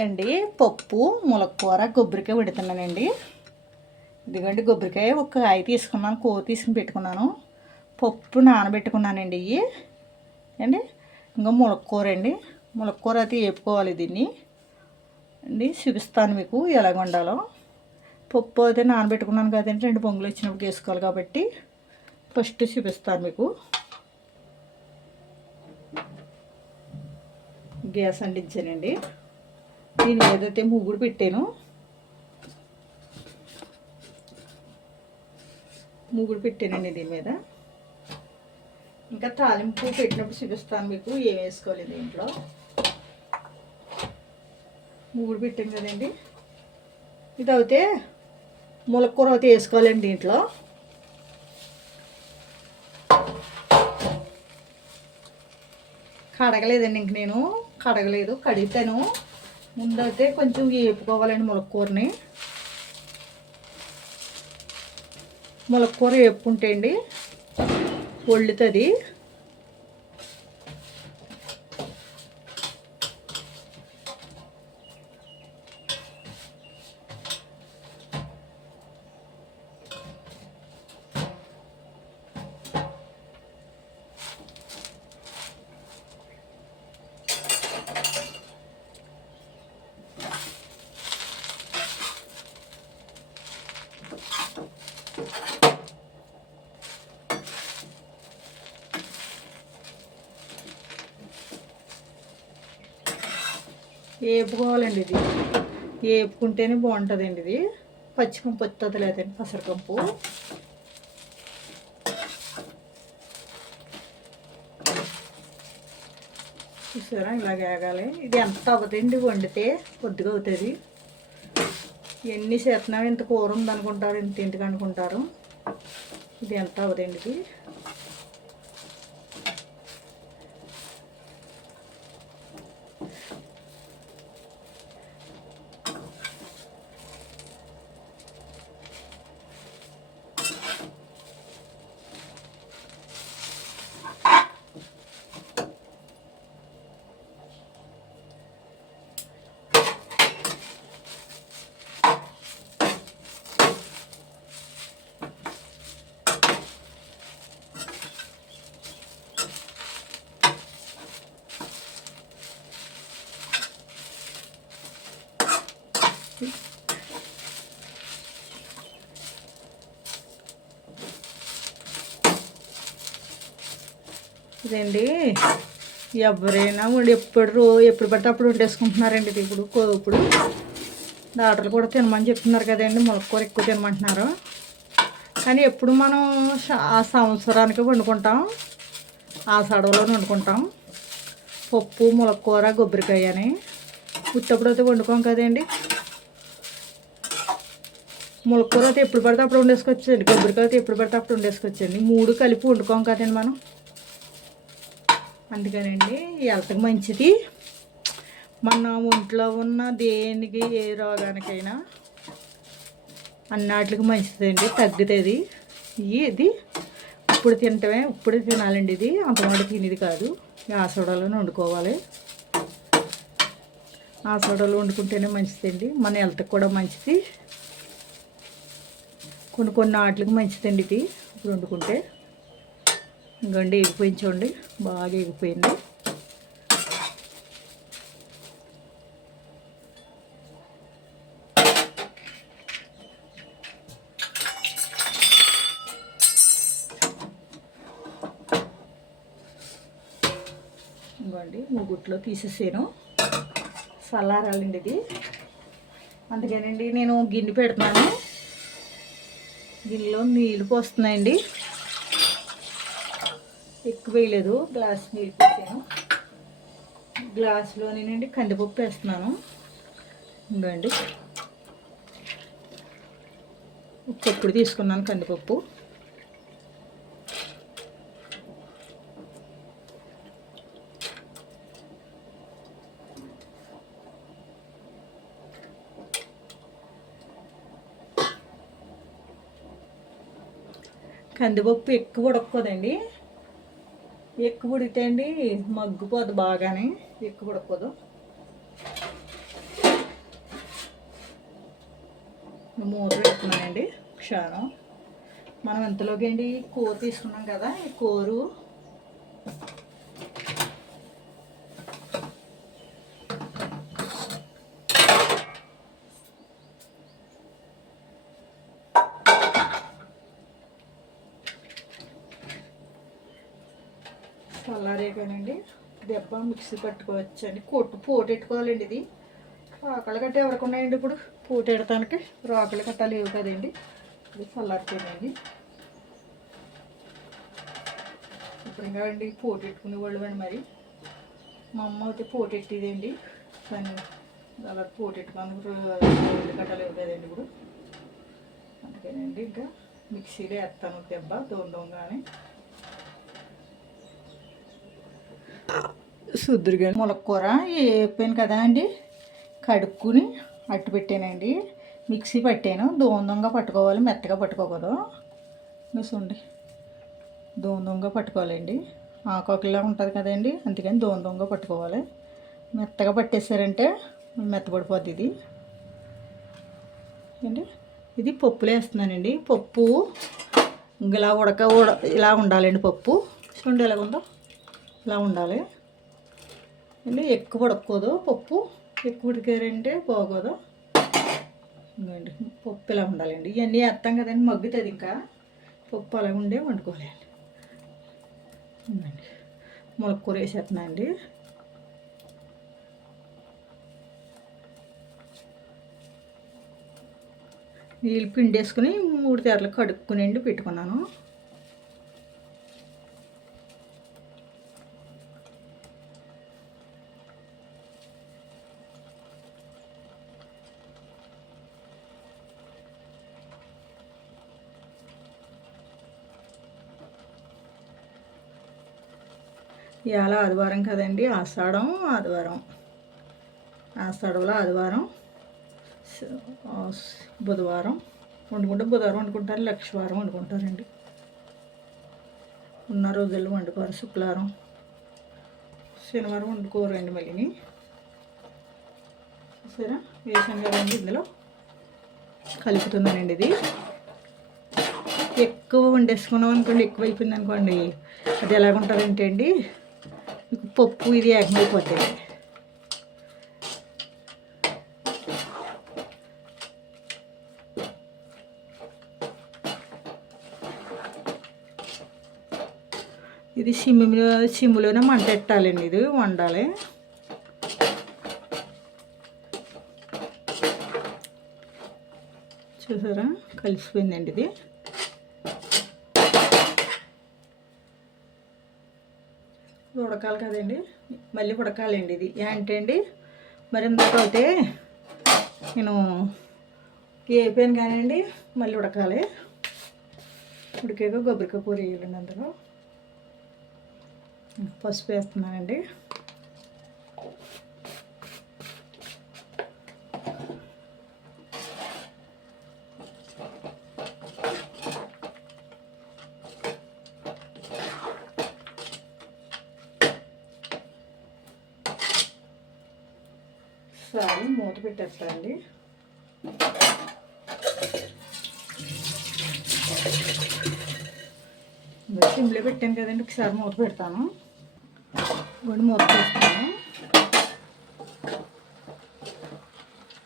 అండి పప్పు ములక్కూర కొబ్బరికాయ పెడుతున్నానండి. ఇదిగోండి కొబ్బరికాయ ఒక కాయ తీసుకున్నాను, కూర తీసుకుని పెట్టుకున్నాను. పప్పు నానబెట్టుకున్నానండి. ఇవి అండి ఇంకా ములక్కూర అండి. ములక్కూర అయితే వేపుకోవాలి. దీన్ని అండి చూపిస్తాను మీకు ఎలాగ వండాలో. పప్పు అయితే నానబెట్టుకున్నాను కదండి, 2 పొంగులు వచ్చినప్పుడు వేసుకోవాలి కాబట్టి ఫస్ట్ చూపిస్తాను మీకు. గ్యాస్ అంటించానండి. దీని మీద అయితే ముగ్గురు పెట్టాను. పెట్టానండి దీని మీద. ఇంకా తాలింపు పెట్టినప్పుడు చూపిస్తాను మీకు ఏం వేసుకోవాలి. దీంట్లో ముగ్గురు పెట్టాను కదండి. ఇది అయితే ములక్కూర అయితే వేసుకోవాలండి. దీంట్లో కడగలేదండి, ఇంక నేను కడగలేదు, కడిగితాను. ముందైతే కొంచెం వేపుకోవాలండి ములక్కూరని. ములక్కూర వేపుకుంటే అండి వండుతుంది. వేపుకోవాలండి. ఇది వేపుకుంటేనే బాగుంటుందండి. ఇది పచ్చికంపు వస్తుంది లేదండి, పసరకంపు. చూసారా ఇలాగ వేగాలి. ఇది ఎంత అవ్వదండి వండితే, కొద్దిగా అవుతుంది. ఎన్ని చేతనం ఇంత కూర ఉందనుకుంటారు, ఇంటికి అనుకుంటారు. ఇది ఎంత అవ్వదండి. ఇది ఇదండి ఎవరైనా ఎప్పుడు పడితే అప్పుడు వండేసుకుంటున్నారండి. ఇది ఇప్పుడు డాక్టర్లు కూడా తినమని చెప్తున్నారు కదండి, ములక్కూర ఎక్కువ తినమంటున్నారు. కానీ ఎప్పుడు మనం ఆ సంవత్సరానికి వండుకుంటాం, ఆ సడవలోనే వండుకుంటాం. పప్పు ములక్కూర కొబ్బరికాయ అని ఉత్తప్పుడు అయితే వండుకోం కదండి. ములక్కూర అయితే ఎప్పుడు పడితే అప్పుడు వండేసుకొచ్చండి, కొబ్బరికాయ అయితే ఎప్పుడు పడితే అప్పుడు వండేసుకొచ్చండి. 3 కలిపి వండుకోం కదండి మనం. అందుకనండి హెల్త్కి మంచిది. మన ఒంట్లో ఉన్న దేనికి, ఏ రోగానికైనా అన్నిటికి మంచిదండి, తగ్గుతుంది. ఇది ఇప్పుడు తింటమే, ఇప్పుడు తినాలండి. ఇది అంతమాట తినేది కాదు. ఆసోడాలను వండుకోవాలి. ఆసోడాలు వండుకుంటేనే మంచిదండి, మన హెల్త్కి కూడా మంచిది. కొన్ని వాటికి మంచిదండి ఇది ఇప్పుడు వండుకుంటే. ఇంకండి ఎగిపోయింది చూడండి, బాగా ఎగిపోయింది. ఇంకోండి ముగ్గుట్లో తీసేసాను, చల్లారాలండి ఇది. అందుకేనండి నేను గిన్నె పెడుతున్నాను. గిన్నెలో నీళ్ళు పోస్తున్నాయండి, ఎక్కువ వేయలేదు, గ్లాస్ నీళ్ళు పోసాను. గ్లాసులోనేనండి కందిపప్పు వేస్తున్నాను. ఇంకండి ఇప్పుడు తీసుకున్నాను కందిపప్పు. కందిపప్పు ఎక్కువ ఉడకదండి, ఎక్కువ ఉడికితే అండి మగ్గిపోదు బాగానే, ఎక్కువ ఉడకదు. మూత పెడుతున్నానండి క్షణం. మనం ఇంతలోకి అండి కూర తీసుకున్నాం కదా, ఈ కూరు చల్లారేగానండి దెబ్బ మిక్సీ పట్టుకోవచ్చు అండి. పోటెట్టుకోవాలండి. ఇది రోకలు గట్ట ఎవరికి ఉన్నాయండి ఇప్పుడు పోటెడటానికి? రోకలు గట్ట లేవు కదండి. ఇది చల్లారిపోయిందండి. ఇప్పుడు ఇంకా అండి పోటెట్టుకునేవాళ్ళు అండి. మరి మా అమ్మ అయితే పోటెట్టేదండి, కానీ అలా పోటెట్టుకోవడానికి రోడ్లు గట్ట లేవు కదండి ఇప్పుడు. అందుకేనండి ఇంకా మిక్సీలో వేస్తాను దెబ్బ దొంగగానే. శుద్ధురుగా ములక్కూర వేపాను కదా అండి, కడుక్కుని అట్టు పెట్టానండి. మిక్సీ పట్టాను. దూందంగా పట్టుకోవాలి, మెత్తగా పట్టుకోకూడదు. చూడండి, దూందంగా పట్టుకోవాలండి. ఆకులా ఉంటుంది కదండి, అందుకని దూందంగా పట్టుకోవాలి. మెత్తగా పట్టేసారంటే మెత్తపడిపోద్ది ఇది అండి. ఇది పప్పులో వేస్తున్నానండి. పప్పు ఇలా ఇలా ఉండాలండి. పప్పు చూడండి ఎలాగుందో, ఇలా ఉండాలి అండి. ఎక్కువ ఉడకూడదు పప్పు, ఎక్కువ ఉడికారంటే బాగోదు. ఇంకండి పప్పు ఇలా ఉండాలండి. ఇవన్నీ వేస్తాం కదండి, మగ్గుతుంది. ఇంకా పప్పు అలా ఉండే వండుకోవాలండి. ఇంకండి ములక్కూర వేసేస్తున్నా అండి. నీళ్ళు పిండేసుకుని 3 తెరలు కడుక్కుని పెట్టుకున్నాను. ఇవాళ ఆదివారం కదండి, ఆదివారం. ఆషాఢంలో ఆదివారం, బుధవారం వండుకుంటే బుధవారం వండుకుంటారు, లక్షవారం వండుకుంటారండి. ఉన్న రోజుల్లో వండుకోరు. శుక్రవారం శనివారం వండుకోరండి. మళ్ళీ సరే వేసాను కదండి, ఇందులో కలుపుతున్నానండి. ఇది ఎక్కువ వండేసుకున్నాం అనుకోండి, ఎక్కువ అయిపోయింది అనుకోండి, అది ఎలాగుంటుందంటే అండి పప్పు ఇది ఏకమైపోతుంది. ఇది సిమ్ములోనే మంట పెట్టాలండి. ఇది వండాలి. చూసారా కలిసిపోయిందండి. ఇది ఉడకాలి కదండి, మళ్ళీ ఉడకాలండి. ఇది ఏంటండి మరి ఇందాక అయితే నేను వేపాను కానండి, మళ్ళీ ఉడకాలి. ఉడికాక కొబ్బరికాయ కూర వేయాలండి. అందులో పసుపు వేస్తున్నానండి. సరే మూత పెట్టేస్తానండి. సిమ్లో పెట్టాను కదండి, ఒకసారి మూత పెడతాను. ఇప్పుడు మూత పెడతాను.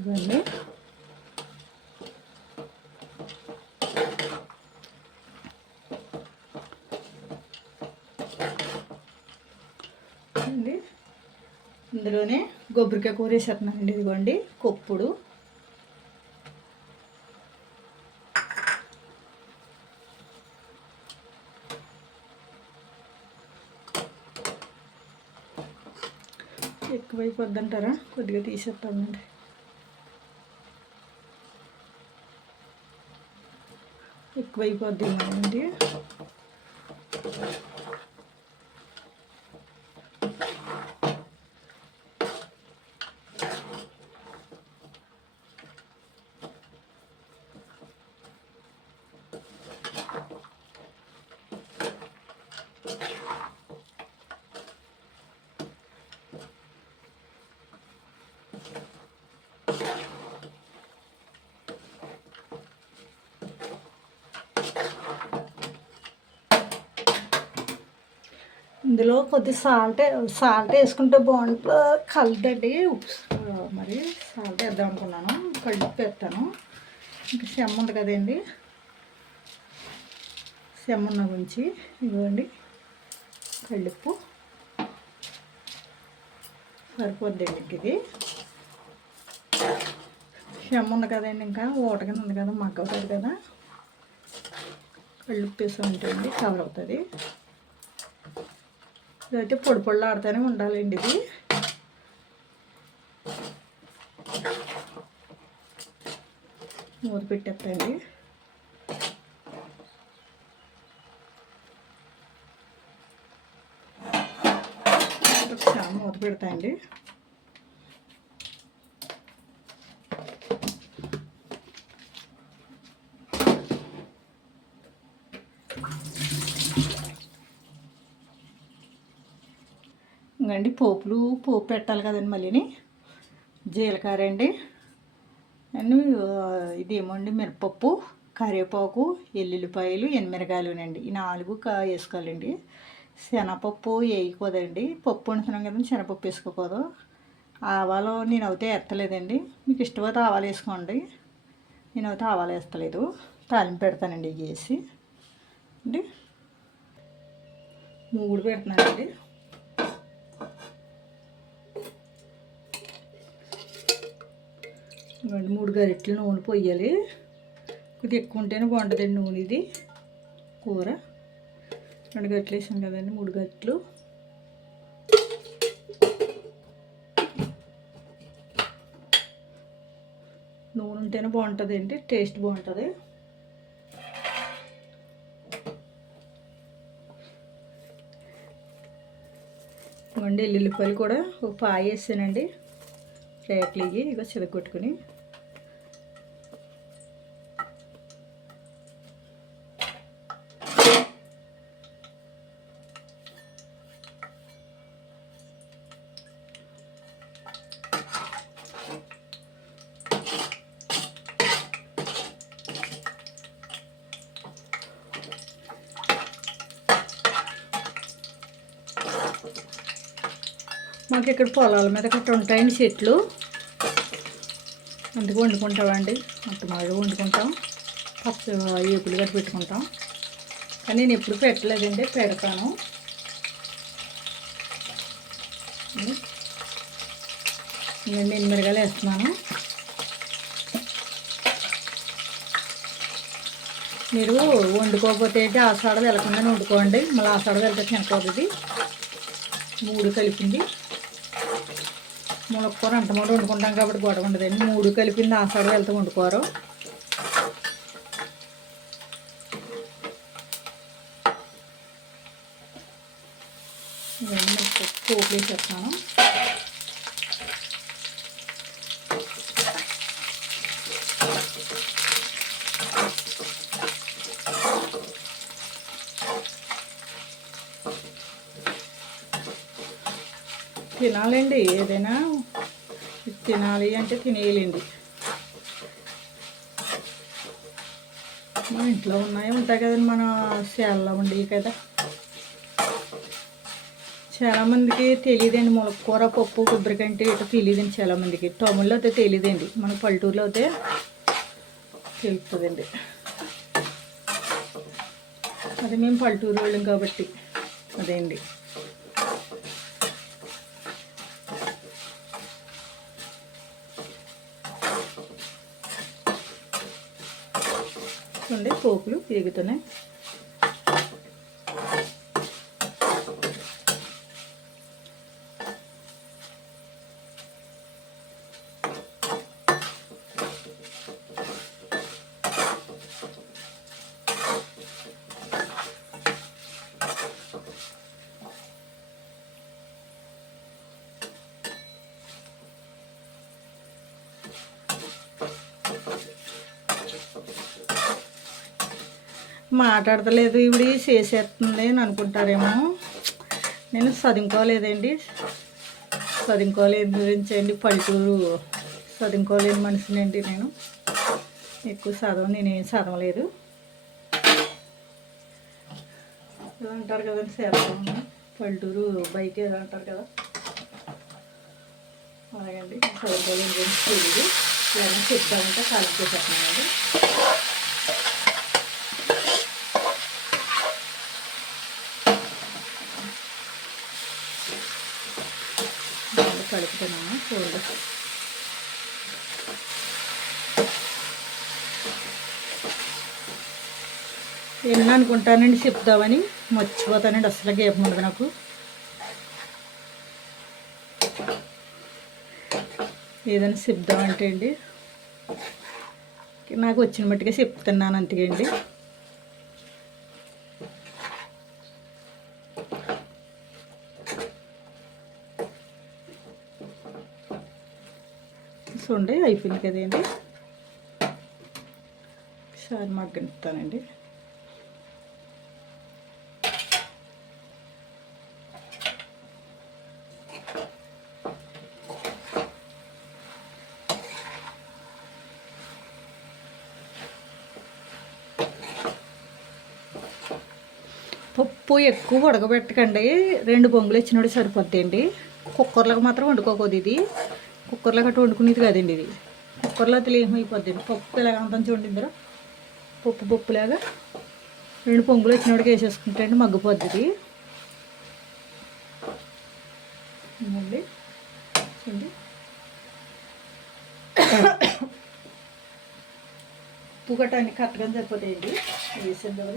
ఇవన్నీ అండి. ఇందులోనే కొబ్బరికాయ కూర వేసేస్తున్నానండి. ఇదిగోండి కొప్పుడు. ఎక్కువైపోద్ది అంటారా, కొద్దిగా తీసేస్తానండి. ఎక్కువైపోద్ది అండి. ఇందులో కొద్ది సాల్ట్ వేసుకుంటే బాగుంటుంది కలదండి. మరి సాల్ట్ వేద్దాం అనుకున్నాను, కళ్ళుప్పు వేస్తాను. ఇంకా సెమ్మ ఉంది కదండి, సెమ్మున్న గురించి ఇవ్వండి కళ్ళుప్పు సరిపోద్దండి. ఇది సెమ్మ ఉంది కదండి, ఇంకా ఊట కింద ఉంది కదా, మగ్గ అవుతుంది కదా, కళ్ళుప్పు వేసి ఉంటుంది కవర్ అవుతుంది. ఇదైతే పొడి పొడిలో ఆడుతూనే ఉండాలండి. ఇది మూత పెట్టేస్తాయండి. ఒకసారి మూత పెడతాయండి. ఇంకండి పోపు పెట్టాలి కదండి. మళ్ళీని జీలకర్ర అండి, అండ్ ఇదేమోండి మిరపప్పు, కరివేపాకు, ఎల్లుల్లిపాయలు, ఎనిమిరకాయలునండి. ఈ 4 వేసుకోవాలండి. శనగపప్పు వేయకూడదండి, పప్పు వండుతున్నాం కదండి, శనగపప్పు వేసుకోకూడదు. ఆవాలు నేను అయితే ఎత్తలేదండి, మీకు ఇష్టమైతే ఆవాలు వేసుకోండి. నేనైతే ఆవాలు వేస్తలేదు, తాలింపు పెడతానండి. ఇవి వేసి అండి 3 పెడుతున్నానండి. ఇవ్వండి 3 గరిటెలు నూనె పోయాలి. కొద్దిగా ఎక్కువ ఉంటేనే బాగుంటుందండి నూనె. ఇది కూర 2 గరిటెలు వేసాను కదండి, 3 గరిటెలు. నూనె ఉంటేనే బాగుంటుందండి, టేస్ట్ బాగుంటుంది. ఇవ్వండి ఎల్లుల్లిపాయలు కూడా ఒక పాయ వేసానండి, రేట్లు ఇక చితగొట్టుకుని. మాకు ఇక్కడ పొలాల మీద గట్రా ఉంటాయండి చెట్లు, అందుకు వండుకుంటామండి. అంత మాడు వండుకుంటాం, పచ్చ ఏపులు గట్ట పెట్టుకుంటాం. కానీ నేను ఎప్పుడు పెట్టలేదండి, పెడతాను. నేను ఎనిమిరకాయలు వేస్తున్నాను. మీరు వండుకోకపోతే ఏంటి, ఆషాఢ వెళ్ళకుండానే వండుకోండి. మళ్ళీ ఆషాఢ వెళ్తే తినకూడదు. 3 కలిపింది ములక్కూర అంటమాట వండుకుంటాం కాబట్టి గొడవ ఉండదండి. 3 కలిపింది ఆషాఢ వెళ్తే వండుకోరు. పోపు వేసేస్తాను. తినాలండి, ఏదైనా తినాలి అంటే తినేయాలండి. మన ఇంట్లో ఉంటాయి కదండి, మన సేలలో ఉండేవి కదా. చాలామందికి తెలియదండి ములక్కూర, పప్పు, కొబ్బరికాయ అంటే ఇటు తెలియదండి చాలామందికి. టౌన్లో అయితే తెలియదండి, మన పల్లెటూరులో అయితే తెలుస్తుందండి. అది మేము పల్లెటూరు వాళ్ళం కాబట్టి అదే అండి. చూడండి పోపులు వేగుతున్నాయి. మాట్లాడతలేదు ఇవిడి చేసేస్తుంది అని అనుకుంటారేమో. నేను చదువుకోలేదండి, చదువుకోలేదు గురించి అండి. పల్లెటూరు చదువుకోలేని మనిషినండి నేను. ఎక్కువ నేనేం చదవలేదు. ఇలా అంటారు కదండి, చేస్తాను పల్లెటూరు బయట ఏదో అంటారు కదా, అలాగండి. సరిపోలేదు తెలియదు, ఏమైనా చెప్తామంటే కలిపి చేసేస్తున్నానండి. కలుపుతున్నాను చూడండి. ఎన్ని అనుకుంటానండి చెప్తామని, మర్చిపోతానండి. అసలు గేపం ఉండదు నాకు. ఏదైనా చెప్దామంటే అండి నాకు వచ్చిన మట్టుగా చెప్తున్నాను అంతేండి. చూడండి అయిపోయింది కదండి. ఒకసారి మగ్గనిస్తానండి. పప్పు ఎక్కువ ఉడకబెట్టకండి, 2 పొంగులు ఇచ్చినప్పుడు సరిపోద్దండి. కుక్కర్లోకి మాత్రం వండుకోకూడదు. ఇది కుక్కర్లో గట్రా వండుకునేది కదండి. ఇది కుక్కర్లో తెలియమైపోద్దండి. పప్పు ఇలాగ అంతా చూడండి, పప్పులాగా 2 పొంగులు వచ్చినప్పటికి వేసేసుకుంటే అండి మగ్గిపోద్ది. మళ్ళీ చూడండి ఉప్పు గట్ట అన్ని కరెక్ట్గా సరిపోతాయండి. వేసేద్దాం.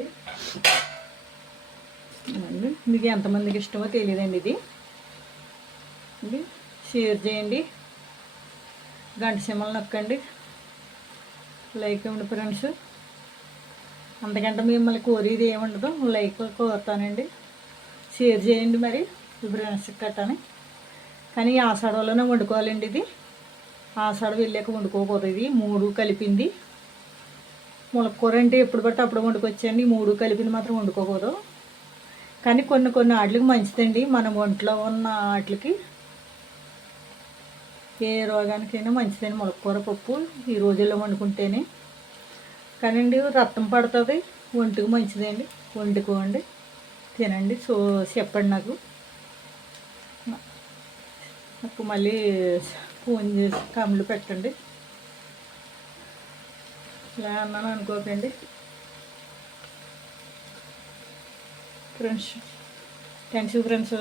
మీకు ఎంతమందికి ఇష్టమో తెలియదండి. ఇది షేర్ చేయండి, గంట సింబల్ నొక్కండి, లైక్ ఇవ్వండి ఫ్రెండ్స్. అంతకంటే మిమ్మల్ని కోరేది ఏముండదు, లైక్ కోరుతానండి. షేర్ చేయండి మరి ఫ్రెండ్స్కి కట్టని. కానీ ఆషాఢంలోనే వండుకోవాలండి. ఇది ఆషాఢం వెళ్ళాక వండుకోకూడదు. ఇది 3 కలిపింది. ములక్కూర అంటే ఎప్పుడు బట్టి అప్పుడు వండుకొచ్చండి. 3 కలిపింది మాత్రం వండుకోకూడదు. కానీ కొన్ని వాటికి మంచిదండి. మన ఒంట్లో ఉన్న వాటికి ఏ రోగానికైనా మంచిదండి ములక్కూర పప్పు ఈ రోజుల్లో వండుకుంటేనే. కానీ రక్తం పడుతుంది, ఒంటికి మంచిదండి. వండుకోండి, తినండి. సో చెప్పండి నాకు మళ్ళీ ఫోన్ చేసి కమెంట్లు పెట్టండి. ఇలా అన్నాను అనుకోకండి ఫ్రెండ్స్. Thanks friends.